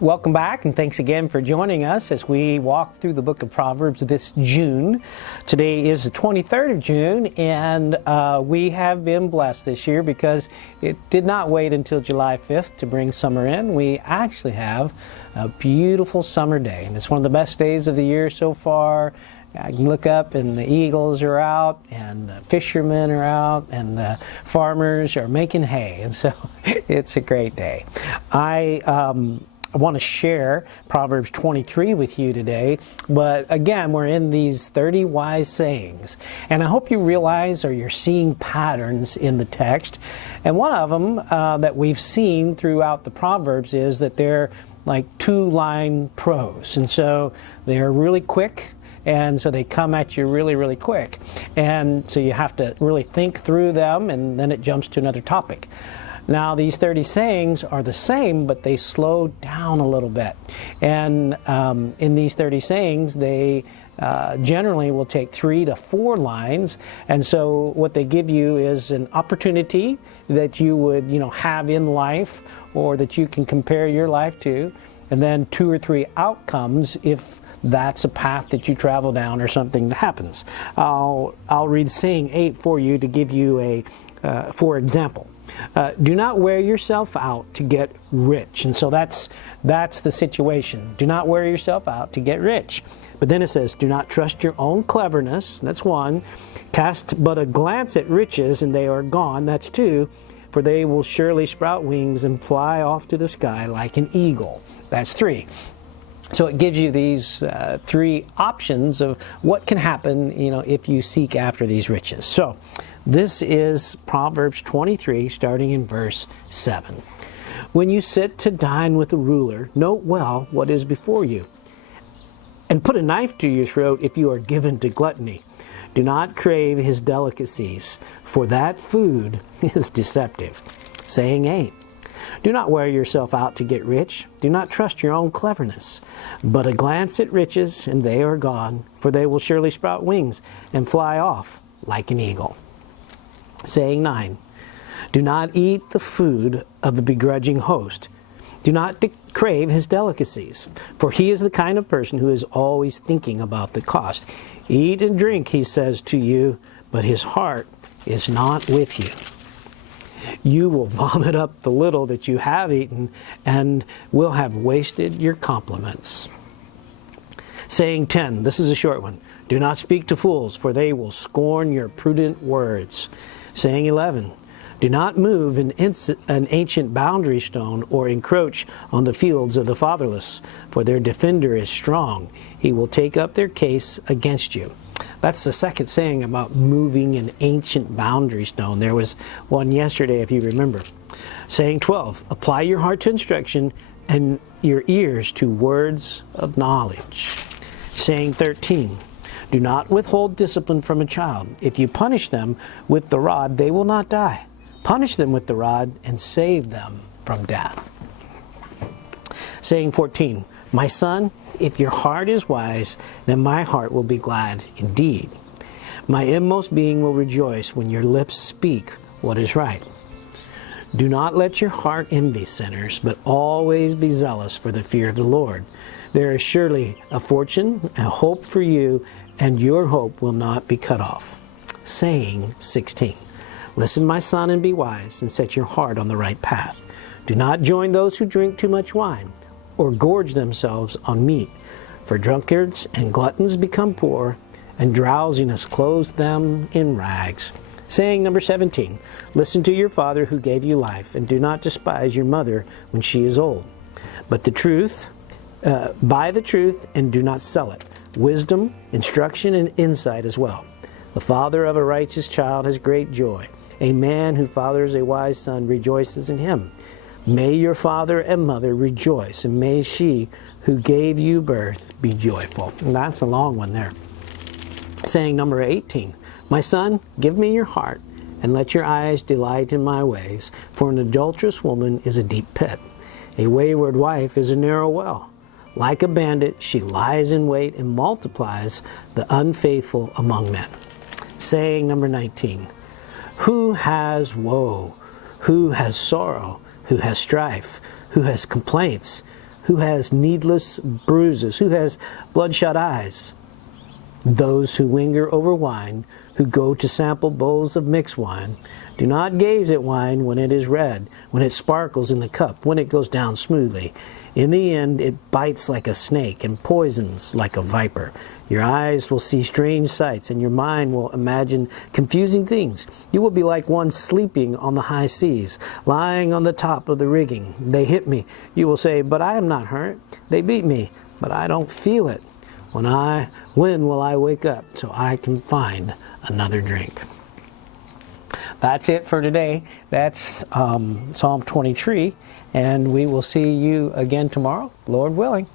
Welcome back, and thanks again for joining us as we walk through the book of Proverbs this June. Today is the 23rd of June, and we have been blessed this year because it did not wait until July 5th to bring summer in. We actually have a beautiful summer day, and it's one of the best days of the year so far. I can look up and the eagles are out and the fishermen are out and the farmers are making hay, and so it's a great day. I want to share Proverbs 23 with you today, but again, we're in these 30 wise sayings, and I hope you realize or you're seeing patterns in the text, and one of them that we've seen throughout the Proverbs is that they're like two-line prose, and so they're really quick, and so they come at you really, really quick, and so you have to really think through them, and then it jumps to another topic. Now, these 30 sayings are the same, but they slow down a little bit. And in these 30 sayings, they generally will take 3 to 4 lines. And so what they give you is an opportunity that you would, have in life, or that you can compare your life to, and then 2 or 3 outcomes if that's a path that you travel down or something that happens. I'll read saying 8 for you to give you for example. Do not wear yourself out to get rich. And so that's the situation. Do not wear yourself out to get rich. But then it says, do not trust your own cleverness. That's 1. Cast but a glance at riches and they are gone. That's 2. For they will surely sprout wings and fly off to the sky like an eagle. That's 3. So it gives you these 3 options of what can happen, if you seek after these riches. So this is Proverbs 23, starting in verse 7. When you sit to dine with a ruler, note well what is before you, and put a knife to your throat if you are given to gluttony. Do not crave his delicacies, for that food is deceptive. Saying 8. Do not wear yourself out to get rich. Do not trust your own cleverness. But a glance at riches, and they are gone, for they will surely sprout wings and fly off like an eagle. Saying 9. Do not eat the food of the begrudging host. Do not crave his delicacies, for he is the kind of person who is always thinking about the cost. Eat and drink, he says to you, but his heart is not with you. You will vomit up the little that you have eaten and will have wasted your compliments. Saying 10, this is a short one. Do not speak to fools, for they will scorn your prudent words. Saying 11, do not move an ancient boundary stone or encroach on the fields of the fatherless, for their defender is strong. He will take up their case against you. That's the second saying about moving an ancient boundary stone. There was one yesterday, if you remember. Saying 12, apply your heart to instruction and your ears to words of knowledge. Saying 13, do not withhold discipline from a child. If you punish them with the rod, they will not die. Punish them with the rod and save them from death. Saying 14, my son, if your heart is wise, then my heart will be glad indeed. My inmost being will rejoice when your lips speak what is right. Do not let your heart envy sinners, but always be zealous for the fear of the Lord. There is surely a fortune, a hope for you, and your hope will not be cut off. Saying 16, listen, my son, and be wise, and set your heart on the right path. Do not join those who drink too much wine, or gorge themselves on meat. For drunkards and gluttons become poor, and drowsiness clothes them in rags. Saying number 17, listen to your father who gave you life, and do not despise your mother when she is old. But the truth, buy the truth and do not sell it. Wisdom, instruction, and insight as well. The father of a righteous child has great joy. A man who fathers a wise son rejoices in him. May your father and mother rejoice, and may she who gave you birth be joyful. And that's a long one there. Saying number 18, my son, give me your heart, and let your eyes delight in my ways, for an adulterous woman is a deep pit. A wayward wife is a narrow well. Like a bandit, she lies in wait and multiplies the unfaithful among men. Saying number 19, who has woe? Who has sorrow? Who has strife? Who has complaints? Who has needless bruises? Who has bloodshot eyes? Those who linger over wine, who go to sample bowls of mixed wine. Do not gaze at wine when it is red, when it sparkles in the cup, when it goes down smoothly. In the end, it bites like a snake and poisons like a viper. Your eyes will see strange sights, and your mind will imagine confusing things. You will be like one sleeping on the high seas, lying on the top of the rigging. They hit me. You will say, but I am not hurt. They beat me, but I don't feel it. When will I wake up so I can find another drink? That's it for today. That's Psalm 23, and we will see you again tomorrow, Lord willing.